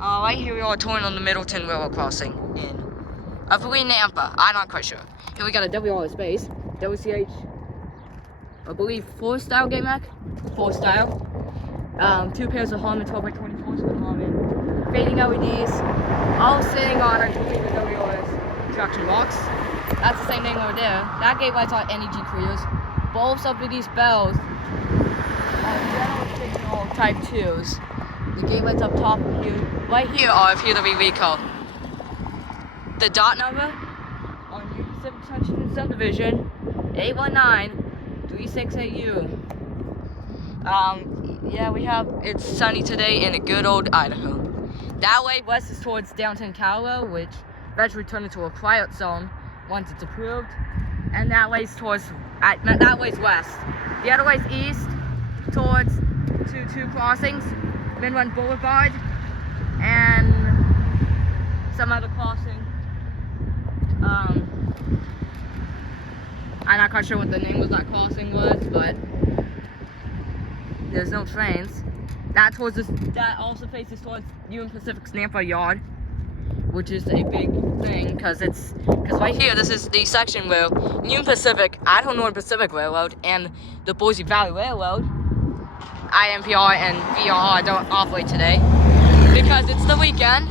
Right here we are touring on the Middleton Railroad crossing in, I believe, Nampa. I'm not quite sure. Here we got a WRRS base, WCH, I believe 4 style gate Mac, 4 style. 2 pairs of Harmon 12x24s with Harmon Fading LEDs, all sitting on, I believe, the WRRS Junction Box. That's the same thing over there. That gate lights are NEG Koreas. Both of these bells are general signal type 2s. The gate lights up top here, right here, are appear to be RECO. The dot number on UP Huntington Subdivision 819-368U. Yeah, it's sunny today in a good old Idaho. That way west is towards downtown Colorado, which eventually turned into a quiet zone once it's approved. And that way's west. The other way's east towards two crossings, Midway Boulevard and some other crossing. I'm not quite sure what the name of that crossing was, but there's no trains. That also faces towards UP Pacific's Nampa yard, which is a big thing because right here, this is the section where UP Pacific, Idaho Northern Pacific Railroad, and the Boise Valley Railroad, IMPR and VRR, don't operate today because it's the weekend.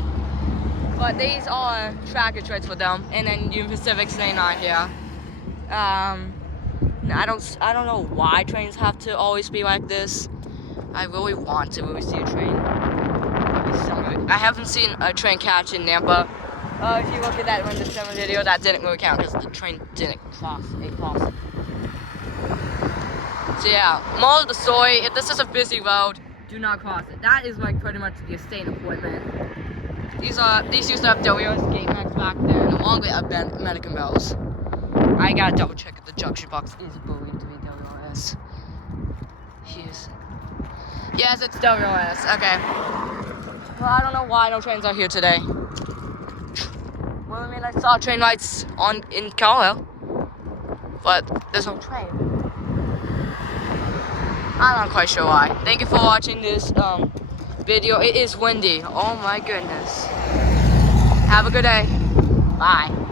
But these are tracker trains for them, and then UP Pacific's lane on here. I don't know why trains have to always be like this. I really want to really see a train. I haven't seen a train catch in Nampa. If you look at that Windows 7 video, that didn't really count because the train didn't cross a crossing. So yeah, moral of the story, if this is a busy road, do not cross it. That is like pretty much the estate equipment. These used to have WRRS gate Macs back then, along with American bells. I gotta double check if the Junction Box is believed to be WRRS. Yes, it's WRRS. Okay. Well, I don't know why no trains are here today. Well, I mean, I saw train lights in Colorado, but there's no train. I'm not quite sure why. Thank you for watching this video. It is windy. Oh my goodness. Have a good day. Bye.